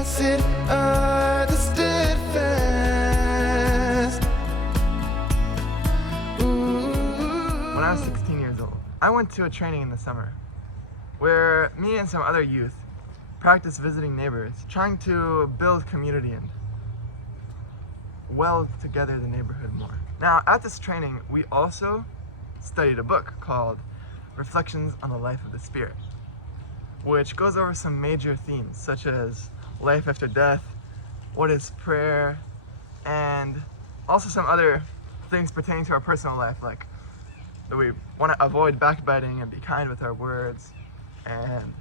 Blessed are the steadfast. When I was 16 years old, I went to a training in the summer where me and some other youth practiced visiting neighbors, trying to build community and weld together the neighborhood more. Now, at this training, we also studied a book called Reflections on the Life of the Spirit, which goes over some major themes such as life after death, what is prayer, and also some other things pertaining to our personal life, like that we want to avoid backbiting and be kind with our words, and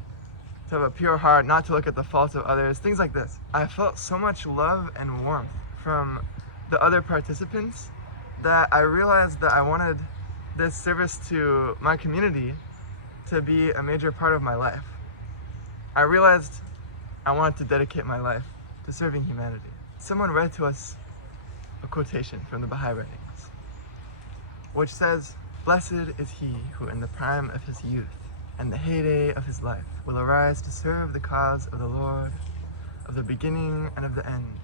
to have a pure heart, not to look at the faults of others, things like this. I felt so much love and warmth from the other participants that I realized that I wanted this service to my community to be a major part of my life. I realized I wanted to dedicate my life to serving humanity. Someone read to us a quotation from the Bahá'í writings, which says, "Blessed is he who in the prime of his youth and the heyday of his life will arise to serve the cause of the Lord, of the beginning and of the end,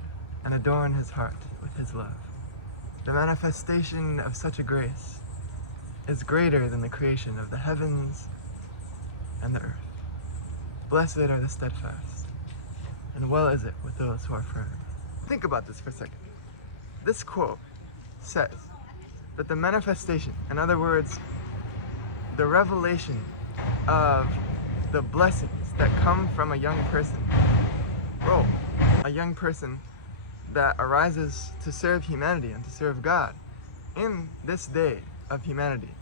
and adorn his heart with his love. The manifestation of such a grace is greater than the creation of the heavens and the earth. Blessed are the steadfast, and well is it with those who are firm." Think about this for a second. This quote says that the manifestation, in other words, the revelation of the blessings that come from a young person, a young person that arises to serve humanity and to serve God in this day of humanity,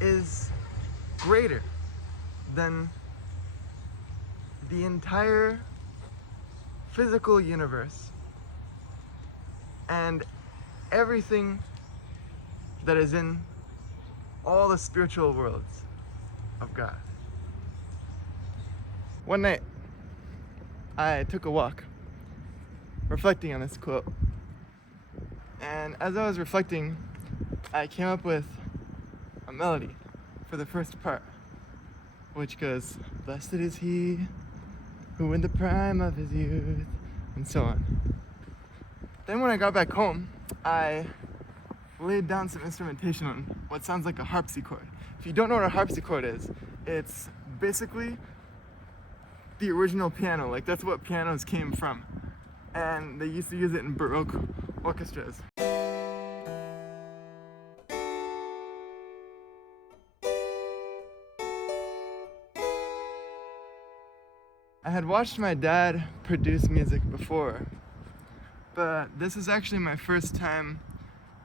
is greater than the entire physical universe and everything that is in all the spiritual worlds of God. One night, I took a walk, reflecting on this quote. And as I was reflecting, I came up with a melody for the first part, which goes, "Blessed is he who in the prime of his youth," and so on. Then when I got back home, I laid down some instrumentation on what sounds like a harpsichord. If you don't know what a harpsichord is, it's basically the original piano. Like, that's what pianos came from. And they used to use it in Baroque orchestras. I had watched my dad produce music before, but this is actually my first time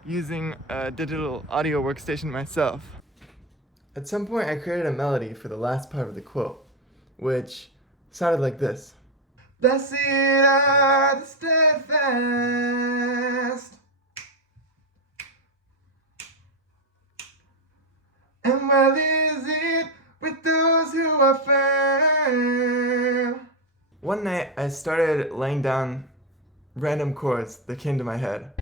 using a digital audio workstation myself. At some point, I created a melody for the last part of the quote, which sounded like this. "Blessed are the steadfast, and well is it with those who are firm." One night, I started laying down random chords that came to my head.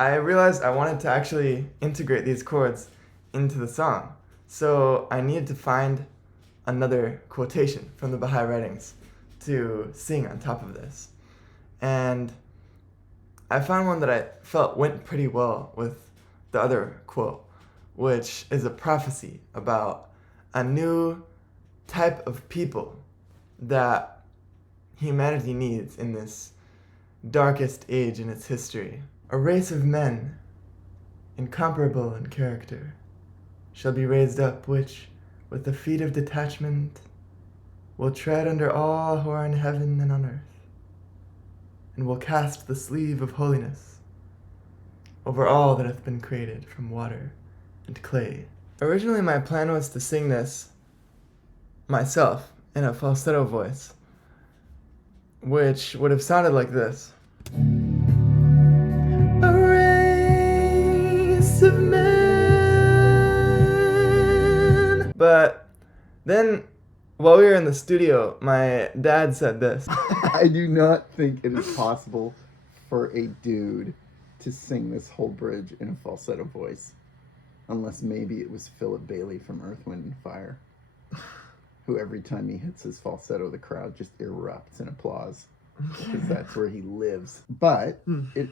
I realized I wanted to actually integrate these chords into the song, so I needed to find another quotation from the Bahá'í writings to sing on top of this. And I found one that I felt went pretty well with the other quote, which is a prophecy about a new type of people that humanity needs in this darkest age in its history. "A race of men, incomparable in character, shall be raised up, which, with the feet of detachment, will tread under all who are in heaven and on earth, and will cast the sleeve of holiness over all that hath been created from water and clay." Originally, my plan was to sing this myself in a falsetto voice, which would have sounded like this. Then, while we were in the studio, my dad said this. I do not think it is possible for a dude to sing this whole bridge in a falsetto voice. Unless maybe it was Philip Bailey from Earth, Wind and Fire, who every time he hits his falsetto, the crowd just erupts in applause. Because that's where he lives. But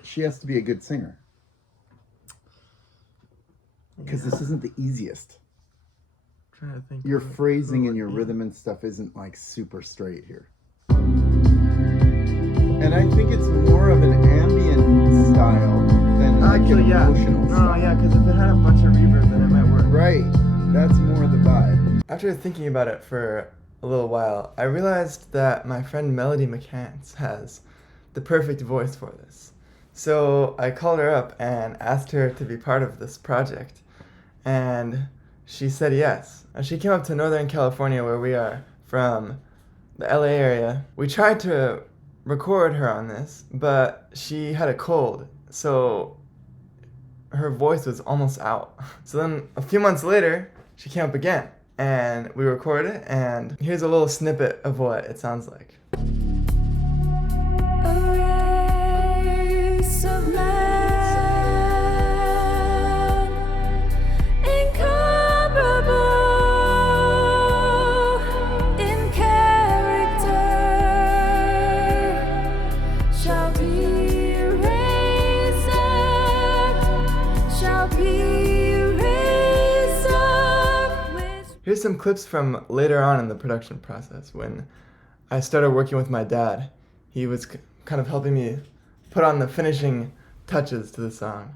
she has to be a good singer. Because this isn't the easiest. I'm trying to think. Your phrasing and your rhythm and stuff isn't like super straight here. And I think it's more of an ambient style than like an emotional style. No, yeah, because if it had a bunch of reverb, then it might work. Right. That's more the vibe. After thinking about it for a little while, I realized that my friend Melody McCants has the perfect voice for this. So I called her up and asked her to be part of this project. And she said yes. And she came up to Northern California, where we are from, the LA area. We tried to record her on this, but she had a cold, so her voice was almost out. So then a few months later, she came up again, and we recorded it, and here's a little snippet of what it sounds like. Here's some clips from later on in the production process when I started working with my dad. He was kind of helping me put on the finishing touches to the song.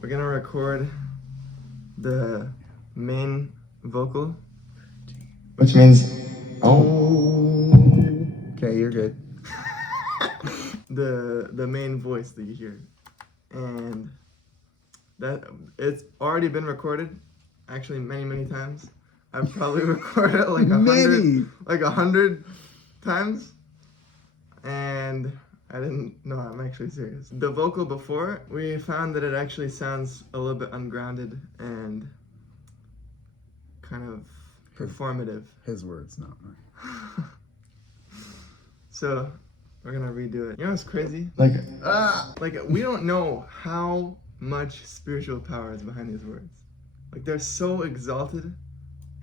We're gonna record the main vocal, which means, Okay, you're good. the main voice that you hear, and that it's already been recorded, actually many times. I've probably recorded it like 100 times, and I didn't know. I'm actually serious. The vocal before, we found that it actually sounds a little bit ungrounded and kind of performative. His words, not mine. So we're gonna redo it. You know what's crazy? Like we don't know how much spiritual power is behind these words. Like they're so exalted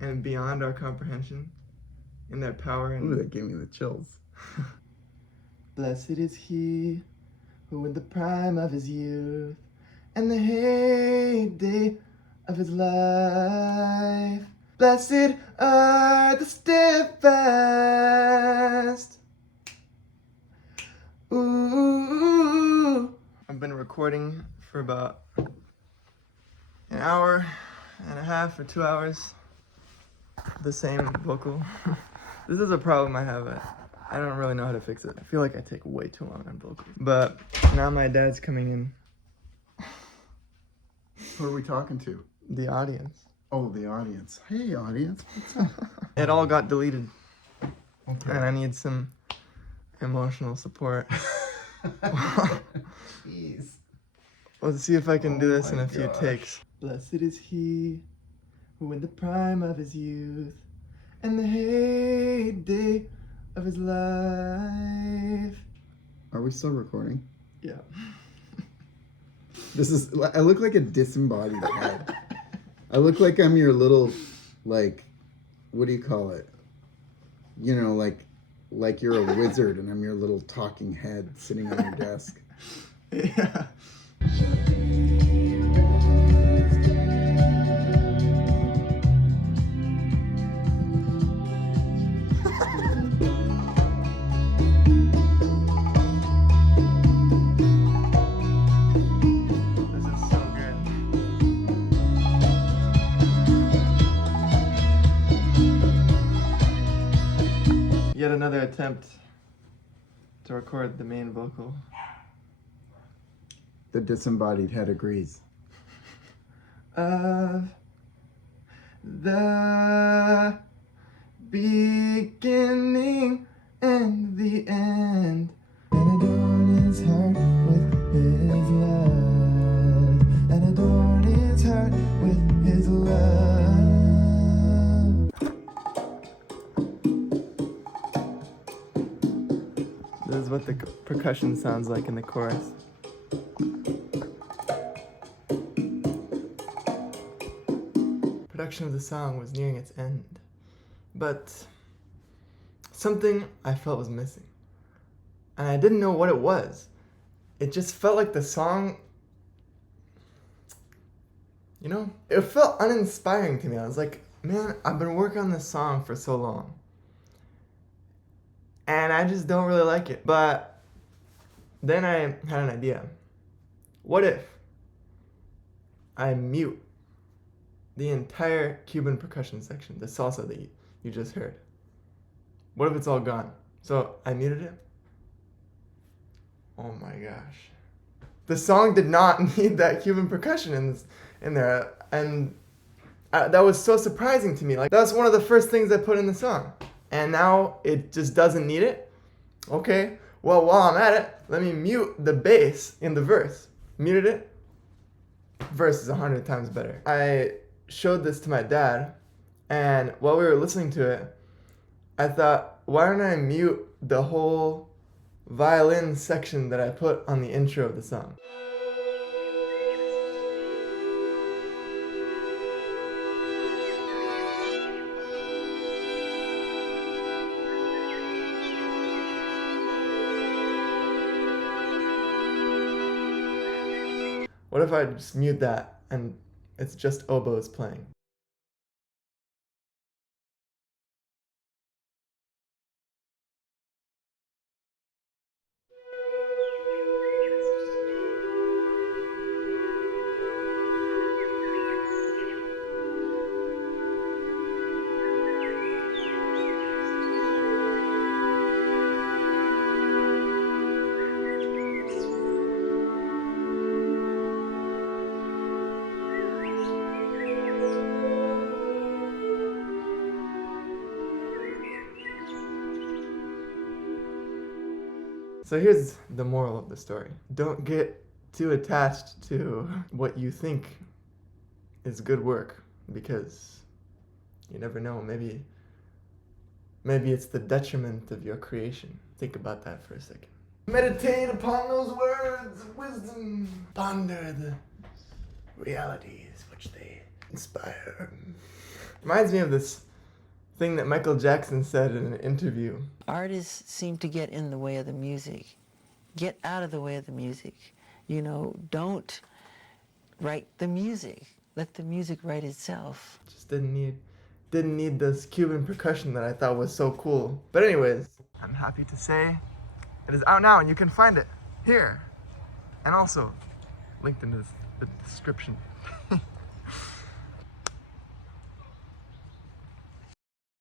and beyond our comprehension in their power. And Ooh, that gave me the chills. Blessed is he who in the prime of his youth and the heyday of his life, blessed are the steadfast. Ooh. I've been recording for about an hour and a half or 2 hours, the same vocal. This is a problem I have. I don't really know how to fix it. I feel like I take way too long on vocals. But now my dad's coming in. Who are we talking to? The audience. Oh, the audience. Hey, audience. What's up? It all got deleted. Okay. And I need some emotional support. Jeez. Let's see if I can do this in my a few gosh. takes. Blessed is he who in the prime of his youth and the heyday of his life. Are we still recording? Yeah. I look like a disembodied head. I look like I'm your little, like, what do you call it? You know, like you're a wizard and I'm your little talking head sitting on your desk. Yeah. This is so good. Yet another attempt to record the main vocal. The disembodied head agrees. Of the beginning and the end. And I don't heart with his love, and adorn his heart with his love. This is what the percussion sounds like in the chorus. Production of the song was nearing its end, but something I felt was missing. And I didn't know what it was. It just felt like the song, it felt uninspiring to me. I was like, man, I've been working on this song for so long, and I just don't really like it. But then I had an idea. What if I mute the entire Cuban percussion section, the salsa that you just heard? What if it's all gone? So I muted it. Oh my gosh. The song did not need that Cuban percussion in there. And that was so surprising to me. Like, that's one of the first things I put in the song. And now it just doesn't need it? Okay, well, while I'm at it, let me mute the bass in the verse. Muted it. Verse is 100 times better. I showed this to my dad, and while we were listening to it, I thought, why don't I mute the whole violin section that I put on the intro of the song? What if I just mute that and it's just oboes playing? So here's the moral of the story. Don't get too attached to what you think is good work, because you never know, maybe it's the detriment of your creation. Think about that for a second. Meditate upon those words of wisdom. Ponder the realities which they inspire. Reminds me of this thing that Michael Jackson said in an interview. Artists seem to get in the way of the music. Get out of the way of the music. Don't write the music. Let the music write itself. Just didn't need this Cuban percussion that I thought was so cool. But anyways, I'm happy to say it is out now, and you can find it here, and also linked in the description.